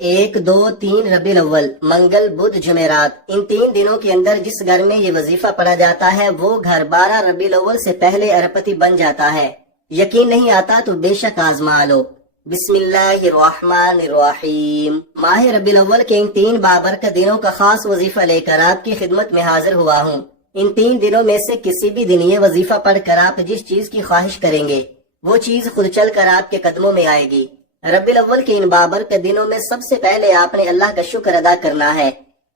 1, 2, 3 रबीउल अव्वल, मंगल बुध जुमेरात, इन 3 दिनों के अंदर जिस घर में ये वजीफा पढ़ा जाता है वो घर 12 रबीउल अव्वल से पहले अरबपति बन जाता है। यकीन नहीं आता तो बेशक आजमा लो। बिस्मिल्लाहिर्रहमानिर्रहीम। माह रबीउल अव्वल के इन 3 बाबरकत दिनों का खास वजीफा लेकर आपकी खिदमत में हाजिर हुआ हूँ। इन 3 दिनों में से किसी भी दिन ये वजीफा पढ़कर आप जिस चीज की ख्वाहिश करेंगे वो चीज खुद चल कर आपके कदमों में आएगी। रबीउल अव्वल के इन बाबरकत दिनों में सबसे पहले आपने अल्लाह का शुक्र अदा करना है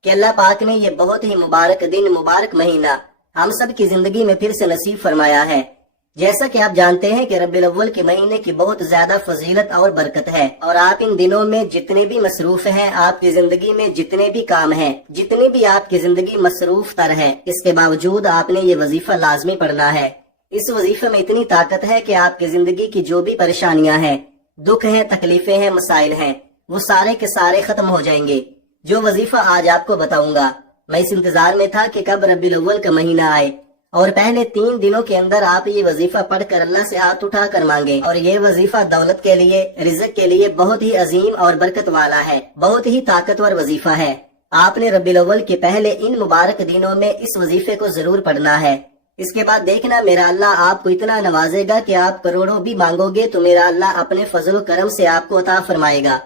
कि अल्लाह पाक ने ये बहुत ही मुबारक दिन, मुबारक महीना हम सब की जिंदगी में फिर से नसीब फरमाया है। जैसा कि आप जानते हैं कि रबीउल अव्वल के महीने की बहुत ज्यादा फजीलत और बरकत है और आप इन दिनों में जितने भी मसरूफ हैं, आपकी जिंदगी में जितने भी काम हैं, जितनी भी आपकी जिंदगी मसरूफ तर है, इसके बावजूद आपने ये वजीफा लाजमी पढ़ना है। इस वजीफे में इतनी ताकत है कि आपकी जिंदगी की जो भी परेशानियां हैं, दुख हैं, तकलीफें हैं, मसाइल हैं, वो सारे के सारे खत्म हो जाएंगे। जो वजीफा आज आपको बताऊंगा, मैं इस इंतजार में था कि कब रबीउल अव्वल का महीना आए और पहले 3 दिनों के अंदर आप ये वजीफा पढ़कर अल्लाह से हाथ उठा कर मांगे। और ये वजीफा दौलत के लिए, रिज़्क के लिए बहुत ही अजीम और बरकत वाला है, बहुत ही ताकतवर वजीफा है। आपने रबीउल अव्वल के पहले इन मुबारक दिनों में इस वजीफे को जरूर पढ़ना है। इसके बाद देखना मेरा अल्लाह आपको इतना नवाजेगा कि आप करोड़ों भी मांगोगे तो मेरा अल्लाह अपने फजल करम से आपको अता फरमाएगा।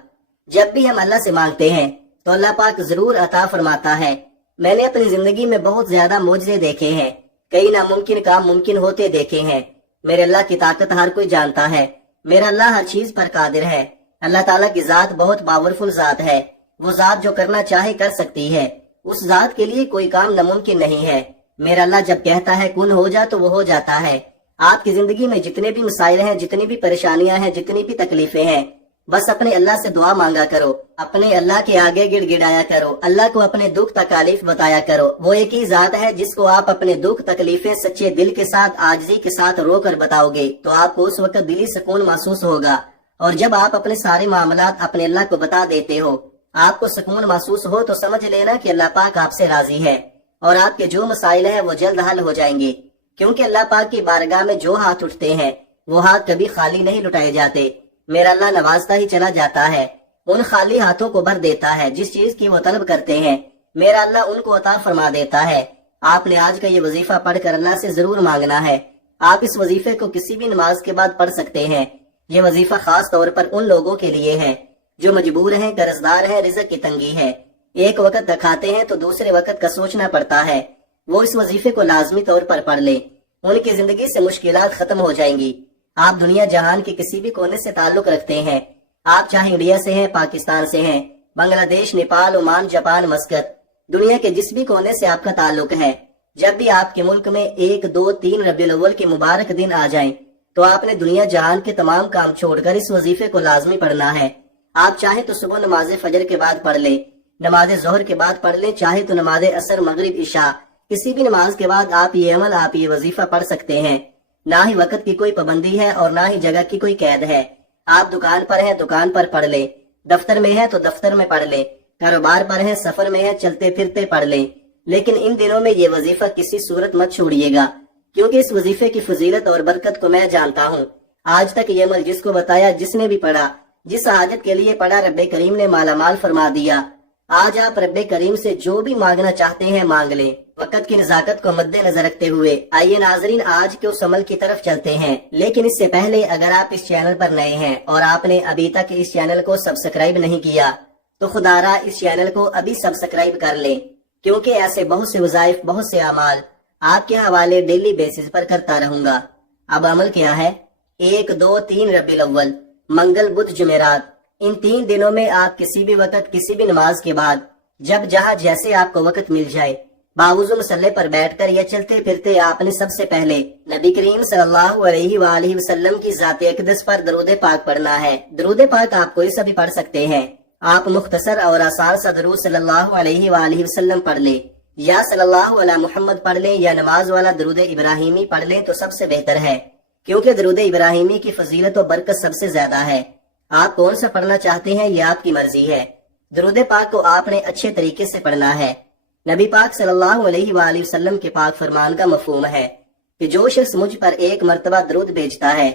जब भी हम अल्लाह से मांगते हैं तो अल्लाह पाक जरूर अता फरमाता है। मैंने अपनी जिंदगी में बहुत ज्यादा मौजज़े देखे हैं, कई नामुमकिन काम मुमकिन होते देखे हैं। मेरे अल्लाह की ताकत हर कोई जानता है। मेरा अल्लाह हर चीज पर कादिर है। अल्लाह ताला की जात बहुत पावरफुल जात है। वो जात जो करना चाहे कर सकती है। उस जात के लिए कोई काम नामुमकिन नहीं है। मेरा अल्लाह जब कहता है कुन हो जा तो वो हो जाता है। आपकी जिंदगी में जितने भी मसाइल हैं, जितनी भी परेशानियां हैं, जितनी भी तकलीफें हैं, बस अपने अल्लाह से दुआ मांगा करो, अपने अल्लाह के आगे गिड़गिड़ाया करो, अल्लाह को अपने दुख तकालीफ बताया करो। वो एक ही जात है जिसको आप अपने दुख तकलीफें सच्चे दिल के साथ, आजिज़ी के साथ रो कर बताओगे तो आपको उस वक्त दिली सुकून महसूस होगा। और जब आप अपने सारे मामलात अपने अल्लाह को बता देते हो, आपको सुकून महसूस हो, तो समझ लेना कि अल्लाह पाक आपसे राजी है और आपके जो मसाइल हैं वो जल्द हल हो जाएंगे। क्योंकि अल्लाह पाक की बारगाह में जो हाथ उठते हैं वो हाथ कभी खाली नहीं लुटाए जाते। मेरा अल्लाह नवाजता ही चला जाता है, उन खाली हाथों को भर देता है। जिस चीज की वो तलब करते हैं मेरा अल्लाह उनको अता फरमा देता है। आपने आज का ये वजीफा पढ़कर अल्लाह से जरूर मांगना है। आप इस वजीफे को किसी भी नमाज के बाद पढ़ सकते हैं। ये वजीफा खास तौर पर उन लोगों के लिए है जो मजबूर हैं, कर्जदार हैं, रिज़्क की तंगी है, एक वक्त खाते हैं तो दूसरे वक्त का सोचना पड़ता है। वो इस वजीफे को लाजमी तौर पर पढ़ ले, उनकी जिंदगी से मुश्किलात खत्म हो जाएंगी। आप दुनिया जहान के किसी भी कोने से ताल्लुक रखते हैं, आप चाहे इंडिया से हैं, पाकिस्तान से हैं, बांग्लादेश, नेपाल, ओमान, जापान, मस्कत, दुनिया के जिस भी कोने से आपका ताल्लुक है, जब भी आपके मुल्क में 1, 2, 3 रबीउल अव्वल के मुबारक दिन आ जाएं, तो आपने दुनिया जहान के तमाम काम छोड़कर इस वजीफे को लाजमी पढ़ना है। आप चाहे तो सुबह नमाज फजर के बाद पढ़ ले, नमाज जोहर के बाद पढ़ ले, चाहे तो नमाज असर, मगरिब, इशा, किसी भी नमाज के बाद आप ये अमल, आप ये वजीफा पढ़ सकते हैं। ना ही वक्त की कोई पाबंदी है और ना ही जगह की कोई कैद है। आप दुकान पर हैं, दुकान पर पढ़ ले, दफ्तर में है तो दफ्तर में पढ़ ले, कारोबार पर है, सफर में है, चलते फिरते पढ़ ले। लेकिन इन दिनों में ये वजीफा किसी सूरत मत छोड़िएगा, क्योंकि इस वजीफे की फजीलत और बरकत को मैं जानता हूँ। आज तक ये अमल जिसको बताया, जिसने भी पढ़ा, जिस हाजत के लिए पढ़ा, रब्बे करीम ने मालामाल फरमा दिया। आज आप रब्बे करीम से जो भी मांगना चाहते हैं मांग लें। वक्त की नजाकत को मद्देनजर रखते हुए आइए नाजरीन आज के उस अमल की तरफ चलते हैं। लेकिन इससे पहले अगर आप इस चैनल पर नए हैं और आपने अभी तक इस चैनल को सब्सक्राइब नहीं किया तो खुदारा इस चैनल को अभी सब्सक्राइब कर लें, क्योंकि ऐसे बहुत से वज़ाइफ, बहुत से अमाल आपके हवाले डेली बेसिस पर करता रहूंगा। अब अमल क्या है? 1, 2, 3 रबीउल अव्वल, मंगल बुध जुमेरात, इन 3 दिनों में आप किसी भी वक्त, किसी भी नमाज के बाद, जब जहाँ जैसे आपको वक्त मिल जाए, बावुज़ू मसल्ले पर बैठकर या चलते फिरते आपने सबसे पहले नबी करीम सल्लल्लाहु अलैहि वसल्लम की ज़ात-ए अक़दस पर दरूद पाक पढ़ना है। दरूद पाक आप कोई सा भी पढ़ सकते हैं। आप मुख्तसर और आसान सा दरूद सल्लल्लाहु अलैहि वसल्लम पढ़ ले, या सल्लल्लाहु अला मुहम्मद पढ़ ले, या नमाज वाला दरूद इब्राहिमी पढ़ ले तो सबसे बेहतर है, क्योंकि दरूद इब्राहिमी की फजीलत और बरकत सबसे ज्यादा है। आप कौन सा पढ़ना चाहते हैं ये आपकी मर्जी है। दरूद पाक को आपने अच्छे तरीके से पढ़ना है। नबी पाक सल्लल्लाहु अलैहि वसल्लम के पाक फरमान का मफहूम है कि जो शख्स मुझ पर 1 मर्तबा दरूद भेजता है,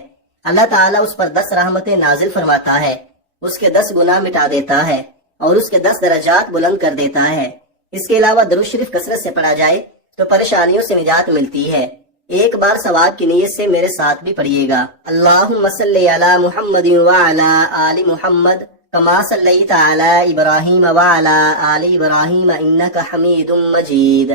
अल्लाह ताला उस पर 10 रहमतें नाजिल फरमाता है, उसके 10 गुनाह मिटा देता है اور اس کے 10 درجات بلند کر دیتا ہے۔ اس کے علاوہ درود شریف کثرت سے پڑھا جائے تو پریشانیوں سے نجات ملتی ہے۔ ایک بار ثواب کی نیت سے میرے ساتھ بھی پڑھیے گا۔ اللہم صلی علی محمد وعلی آل محمد کما صلیت علی ابراہیم وعلی آل ابراہیم انک حمید مجید۔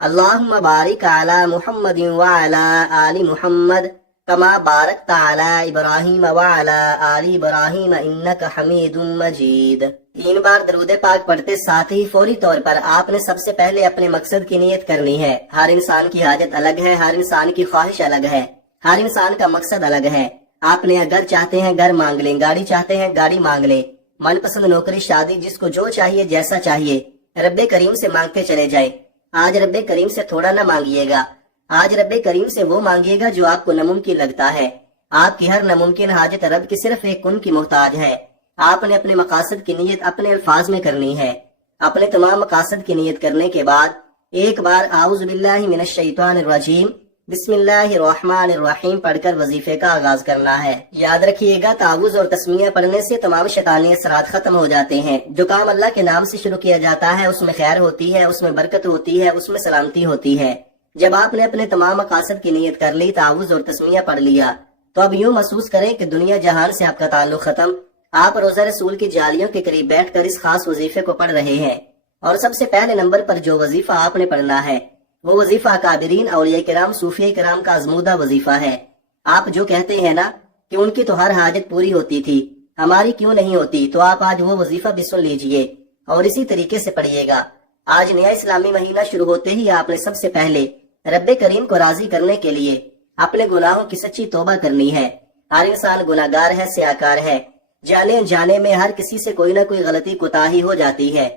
اللہم بارک علی محمد وعلی آل محمد کما بارکت علی ابراہیم وعلی آل ابراہیم انک حمید مجید۔ 3 بار درود پاک پڑھتے ساتھ ہی فوری طور پر آپ نے سب سے پہلے اپنے مقصد کی نیت کرنی ہے۔ ہر انسان کی حاجت الگ ہے، ہر انسان کی خواہش الگ ہے، ہر انسان کا مقصد الگ ہے۔ آپ نے گھر چاہتے ہیں گھر مانگ لیں، گاڑی چاہتے ہیں گاڑی مانگ لیں، من پسند نوکری شادی، جس کو جو چاہیے جیسا چاہیے رب کریم سے مانگتے چلے جائیں۔ آج رب کریم سے تھوڑا نہ مانگیے گا، آج رب کریم سے وہ مانگیے گا جو آپ کو ناممکن لگتا ہے۔ آپ کی ہر ناممکن حاجت رب کی صرف ایک کن کی محتاج ہے۔ آپ نے اپنے مقاصد کی نیت اپنے الفاظ میں کرنی ہے۔ اپنے تمام مقاصد کی نیت کرنے کے بعد ایک بار اعوذ باللہ من الشیطان الرجیم بسم اللہ الرحمن الرحیم پڑھ کر وظیفے کا آغاز کرنا ہے۔ یاد رکھیے گا تعوذ اور تسمیہ پڑھنے سے تمام شیطانی اثرات ختم ہو جاتے ہیں۔ جو کام اللہ کے نام سے شروع کیا جاتا ہے اس میں خیر ہوتی ہے، اس میں برکت ہوتی ہے، اس میں سلامتی ہوتی ہے۔ جب آپ نے اپنے تمام مقاصد کی نیت کر لی، تعوذ اور تسمیہ پڑھ لیا، تو اب یوں محسوس کریں کہ دنیا جہان سے آپ کا تعلق ختم۔ آپ روزہ رسول کی جالیوں کے قریب بیٹھ کر اس خاص وظیفے کو پڑھ رہے ہیں، اور سب سے پہلے نمبر پر جو وظیفہ آپ نے پڑھنا ہے وہ وظیفہ اکابرین اولیاء کرام صوفیاء کرام کا آزمودہ وظیفہ ہے۔ آپ جو کہتے ہیں نا کہ ان کی تو ہر حاجت پوری ہوتی تھی، ہماری کیوں نہیں ہوتی، تو آپ آج وہ وظیفہ بھی سن لیجئے اور اسی طریقے سے پڑھیے گا۔ آج نیا اسلامی مہینہ شروع ہوتے ہی آپ نے سب سے پہلے رب کریم کو راضی کرنے کے لیے اپنے گناہوں کی سچی توبہ کرنی ہے۔ ہر انسان گناہگار ہے، سیاکار ہے، جانے انجانے میں ہر کسی سے کوئی نہ کوئی غلطی کوتاہی ہو جاتی ہے،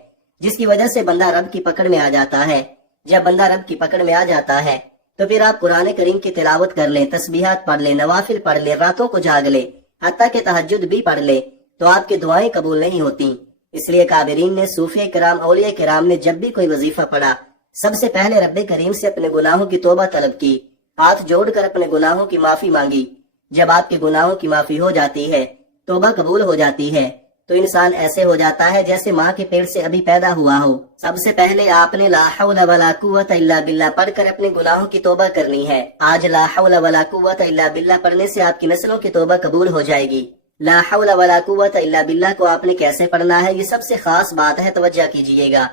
جس کی وجہ سے بندہ رب کی پکڑ میں آ جاتا ہے۔ جب بندہ رب کی پکڑ میں آ جاتا ہے تو پھر آپ قرآن کریم کی تلاوت کر لیں، تسبیحات پڑھ لیں، نوافل پڑھ لیں، راتوں کو جاگ لیں، حتیٰ کہ تہجد بھی پڑھ لیں، تو آپ کی دعائیں قبول نہیں ہوتی۔ اس لیے کابرین نے، صوفیاء کرام، اولیاء کرام نے جب بھی کوئی وظیفہ پڑھا سب سے پہلے رب کریم سے اپنے گناہوں کی توبہ طلب کی، ہاتھ جوڑ کر اپنے گناہوں کی معافی مانگی۔ جب آپ کے گناہوں کی معافی ہو جاتی ہے، توبہ قبول ہو جاتی ہے، تو انسان ایسے ہو جاتا ہے جیسے ماں کے پیٹ سے ابھی پیدا ہوا ہو۔ سب سے پہلے آپ نے لا حول ولا قوت الا باللہ پڑھ کر اپنے گناہوں کی توبہ کرنی ہے۔ آج لا حول ولا قوت الا باللہ پڑھنے سے آپ کی نسلوں کی توبہ قبول ہو جائے گی۔ لا حول ولا قوت الا باللہ کو آپ نے کیسے پڑھنا ہے، یہ سب سے خاص بات ہے، توجہ کیجئے گا۔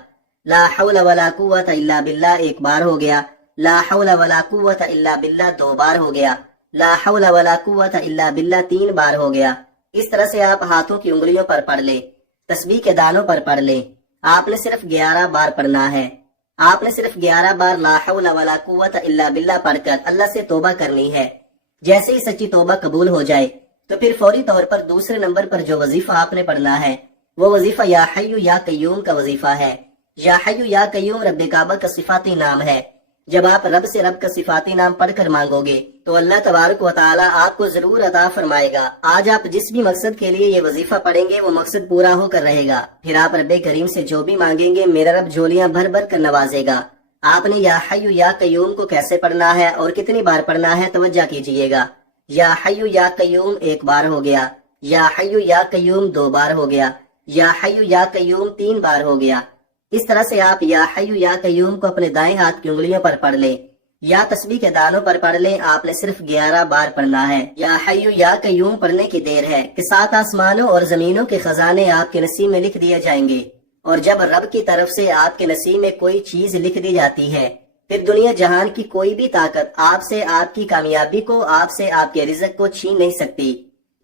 لا حول ولا قوت الا باللہ ایک بار ہو گیا، لا حول ولا قوت الا باللہ 2 بار ہو گیا، لا حول ولا قوت الا باللہ 3 بار ہو گیا۔ اس طرح سے آپ ہاتھوں کی انگلیوں پر پڑھ لیں، تسبیح کے دانوں پر پڑھ لیں۔ آپ نے صرف 11 بار پڑھنا ہے۔ آپ نے صرف 11 بار لا حول ولا قوت الا باللہ پڑھ کر اللہ سے توبہ کرنی ہے۔ جیسے ہی سچی توبہ قبول ہو جائے تو پھر فوری طور پر دوسرے نمبر پر جو وظیفہ آپ نے پڑھنا ہے وہ وظیفہ یا حی یا قیوم کا وظیفہ ہے۔ یا حی یا قیوم رب کعبہ کا صفاتی نام ہے۔ جب آپ رب سے رب کا صفاتی نام پڑھ کر مانگو گے تو اللہ تبارک و تعالی آپ کو ضرور عطا فرمائے گا۔ آج آپ جس بھی مقصد کے لیے یہ وظیفہ پڑھیں گے وہ مقصد پورا ہو کر رہے گا۔ پھر آپ رب کریم سے جو بھی مانگیں گے میرا رب جھولیاں بھر بھر کر نوازے گا۔ آپ نے یا حی یا قیوم کو کیسے پڑھنا ہے اور کتنی بار پڑھنا ہے، توجہ کیجئے گا۔ یا حی یا قیوم 1 بار ہو گیا، یا حی یا قیوم 2 بار ہو گیا، یا حی یا قیوم 3 بار ہو گیا۔ اس طرح سے آپ یا حی یا قیوم کو اپنے دائیں ہاتھ کی انگلیوں پر پڑھ لیں یا تسبیح کے دانوں پر پڑھ لیں۔ آپ نے صرف 11 بار پڑھنا ہے۔ یا حی یا قیوم پڑھنے کی دیر ہے کہ 7 آسمانوں اور زمینوں کے خزانے آپ کے نصیب میں لکھ دیے جائیں گے، اور جب رب کی طرف سے آپ کے نصیب میں کوئی چیز لکھ دی جاتی ہے پھر دنیا جہان کی کوئی بھی طاقت آپ سے آپ کی کامیابی کو، آپ سے آپ کے رزق کو چھین نہیں سکتی۔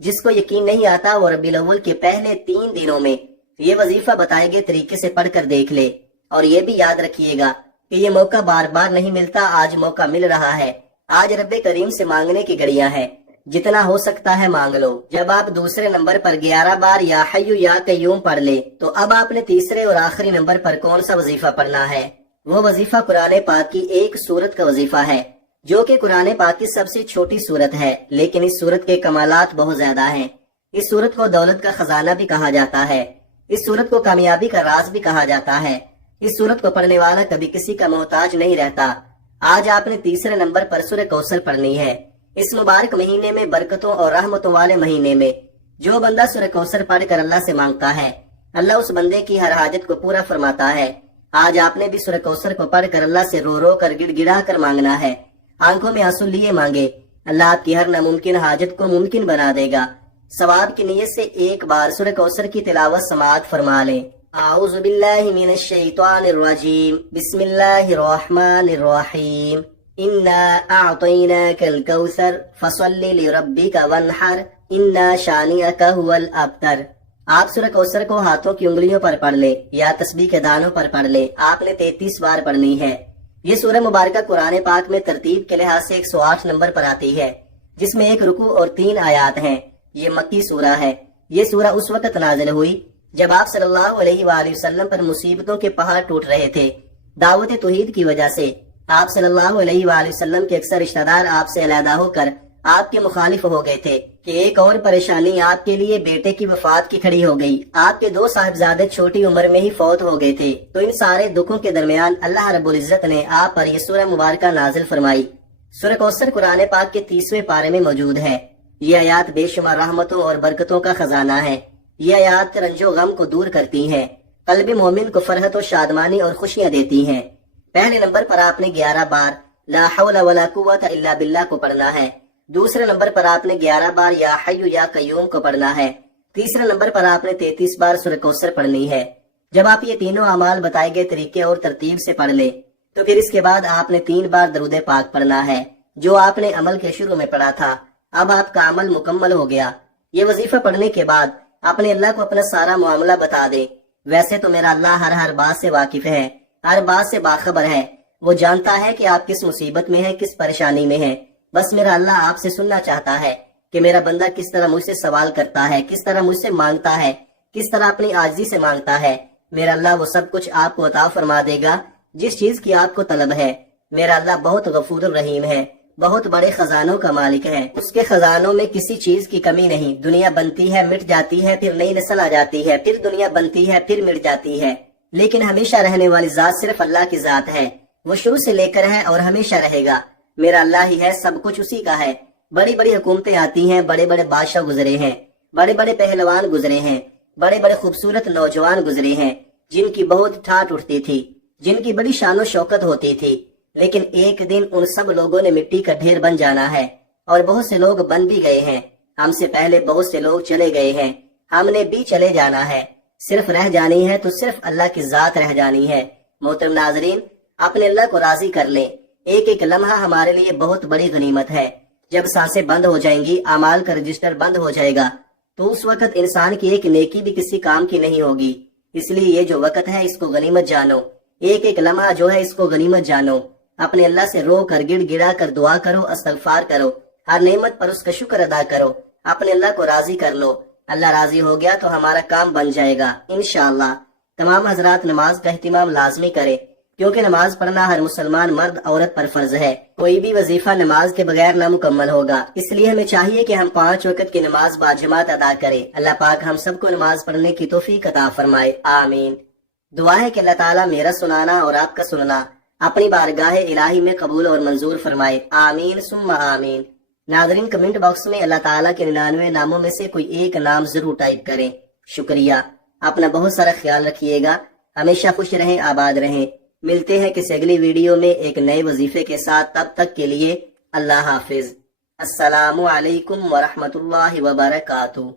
جس کو یقین نہیں آتا وہ ربیع الاول کے پہلے 3 دنوں میں یہ وظیفہ بتائے گئے طریقے سے پڑھ کر دیکھ لے، اور یہ بھی یاد رکھیے گا کہ یہ موقع بار بار نہیں ملتا، آج موقع مل رہا ہے۔ آج رب کریم سے مانگنے کی گھڑیاں ہیں، جتنا ہو سکتا ہے مانگ لو۔ جب آپ دوسرے نمبر پر 11 بار یا حی یا قیوم پڑھ لیں تو اب آپ نے تیسرے اور آخری نمبر پر کون سا وظیفہ پڑھنا ہے؟ وہ وظیفہ قرآن پاک کی ایک سورت کا وظیفہ ہے، جو کہ قرآن پاک کی سب سے چھوٹی سورت ہے، لیکن اس سورت کے کمالات بہت زیادہ ہیں۔ اس سورت کو دولت کا خزانہ بھی کہا جاتا ہے، اس سورت کو کامیابی کا راز بھی کہا جاتا ہے۔ اس سورت کو پڑھنے والا کبھی کسی کا محتاج نہیں رہتا۔ آج آپ نے تیسرے نمبر پر سورہ کوثر پڑھنی ہے۔ اس مبارک مہینے میں، برکتوں اور رحمتوں والے مہینے میں جو بندہ سورہ کوثر پڑھ کر اللہ سے مانگتا ہے اللہ उस बंदे की हर हाजत को पूरा फरमाता है। आज आपने भी सूरह कौसर को पढ़कर अल्लाह से रो रो कर गिड़गिड़ा कर मांगना है। आंखों में आंसू लिए मांगे, अल्लाह आपकी हर नामुमकिन हाजत को मुमकिन बना देगा। सवाब की नीयत से एक बार सूरह कौसर की तिलावत समाअत फरमा लें। आऊज़ु बिल्लाहि मिनश शैतानिर रजीम, बिस्मिल्लाहिर रहमानिर रहीम। इन्ना अअतैनाकल कौसर फसल्लि लिरब्बिका वन्हर, इन्ना शानिअका हुवल अब्तर। आप सूरह कौसर को हाथों की उंगलियों पर पढ़ ले या तस्बीह के दानों पर पढ़ ले। आपने 33 बार पढ़नी है। ये सूरह मुबारका कुरान पाक में तरतीब के लिहाज से 108 नंबर पर आती है, जिसमें एक रुकू और 3 आयात हैं। ये मक्की सूरह है। ये सूरह उस वक्त नाजिल हुई जब आप सल्लल्लाहु अलैहि वसल्लम पर मुसीबतों के पहाड़ टूट रहे थे। दावत तौहीद की वजह से आप सल्लल्लाहु अलैहि वसल्लम के अक्सर रिश्तेदार आपसे अलहदा होकर आपके मुखालिफ हो गए थे कि एक और परेशानी आपके लिए बेटे की वफात की खड़ी हो गई। आपके 2 साहिबजादे छोटी उम्र में ही फौत हो गए थे। तो इन सारे दुखों के दरमियान अल्लाह रब्बुल इज्जत ने आप पर यह सूरह मुबारका नाजिल फरमाई। सूरह कौसर कुरान पाक के 30वें पारे में मौजूद है। ये आयात बेशुमार रहमतों और बरकतों का खजाना है। ये आयात रंजो गम को दूर करती हैं, कल्ब मोमिन को फरहत और शादमानी और खुशियां देती हैं। पहले नंबर पर आपने 11 बार ला हौला वला कुव्वता इल्ला बिल्लाह को पढ़ना है। दूसरे नंबर पर आपने 11 बार या हय्यु या कय्यूम को पढ़ना है। तीसरे नंबर पर आपने 33 बार सूरह कौसर पढ़नी है। जब आप ये तीनों अमाल बताए गए तरीके और तरतीब से पढ़ ले तो फिर इसके बाद आपने 3 बार दरूद पाक पढ़ना है, जो आपने अमल के शुरू में पढ़ा था। अब आपका अमल मुकम्मल हो गया। ये वजीफा पढ़ने के बाद अपने अल्लाह को अपना सारा मामला बता दे। वैसे तो मेरा अल्लाह हर बात से वाकिफ है, हर बात से बाखबर है। वो जानता है कि आप किस मुसीबत में हैं, किस परेशानी में हैं। बस मेरा अल्लाह आपसे सुनना चाहता है कि मेरा बंदा किस तरह मुझसे सवाल करता है, किस तरह मुझसे मांगता है, किस तरह अपनी आजिज़ी से मांगता है। मेरा अल्लाह वो सब कुछ आपको अता फरमा देगा जिस चीज की आपको तलब है। मेरा अल्लाह बहुत गफूर रहीम है, बहुत बड़े खजानों का मालिक है। उसके खजानों में किसी चीज की कमी नहीं। दुनिया बनती है, मिट जाती है, फिर नई नस्ल आ जाती है, फिर दुनिया बनती है, फिर मिट जाती है, लेकिन हमेशा रहने वाली जात सिर्फ अल्लाह की जात है। वो शुरू से लेकर है और हमेशा रहेगा। मेरा अल्लाह ही है, सब कुछ उसी का है। बड़ी बड़ी हुकूमतें आती हैं, बड़े बड़े बादशाह गुजरे हैं, बड़े बड़े पहलवान गुजरे हैं, बड़े बड़े खूबसूरत नौजवान गुजरे हैं, जिनकी बहुत ठाठ उठती थी, जिनकी बड़ी शानो शौकत होती थी। लेकिन एक दिन उन सब लोगों ने मिट्टी का ढेर बन जाना है, और बहुत से लोग बन भी गए हैं। हमसे पहले बहुत से लोग चले गए हैं, हमने भी चले जाना है। सिर्फ रह जानी है तो सिर्फ अल्लाह की जात रह जानी है। मोहतरम नाजरीन, अपने अल्लाह को राजी कर लें। एक एक लम्हा हमारे लिए बहुत बड़ी गनीमत है। जब सांसें बंद हो जाएंगी, अमाल का रजिस्टर बंद हो जाएगा, तो उस वक्त इंसान की एक नेकी भी किसी काम की नहीं होगी। इसलिए ये जो वक्त है इसको गनीमत जानो। एक एक लम्हा जो है इसको गनीमत जानो। अपने अल्लाह से रो कर गिड़ गिड़ा कर दुआ करो, इस्तगफार करो, हर नेमत पर उसका शुक्र अदा करो, अपने अल्लाह को राजी कर लो। अल्लाह राजी हो गया तो हमारा काम बन जाएगा इंशाअल्लाह। तमाम हजरात नमाज का एहतिमाम लाजमी करें, क्योंकि नमाज पढ़ना हर मुसलमान मर्द औरत पर फर्ज है। कोई भी वजीफा नमाज के बगैर नामुकम्मल होगा। इसलिए हमें चाहिए कि हम 5 वक्त की नमाज बाजमात अदा करें। अल्लाह पाक हम सबको नमाज पढ़ने की तौफीक अता फरमाए, आमीन। दुआ है कि अल्लाह ताला मेरा सुनाना और आपका सुनना अपनी बारगाह इलाही में कबूल और मंजूर फरमाए, आमीन सुम्मा आमीन। नाज़रीन, कमेंट बॉक्स में अल्लाह ताला के 99 नामों में से कोई एक नाम जरूर टाइप करें। शुक्रिया। अपना बहुत सारा ख्याल रखिएगा। हमेशा खुश रहें, आबाद रहें। मिलते हैं किसी अगली वीडियो में एक नए वजीफे के साथ। तब तक के लिए अल्लाह हाफिज। अस्सलामु अलैकुम व रहमतुल्लाहि व बरकातुहू।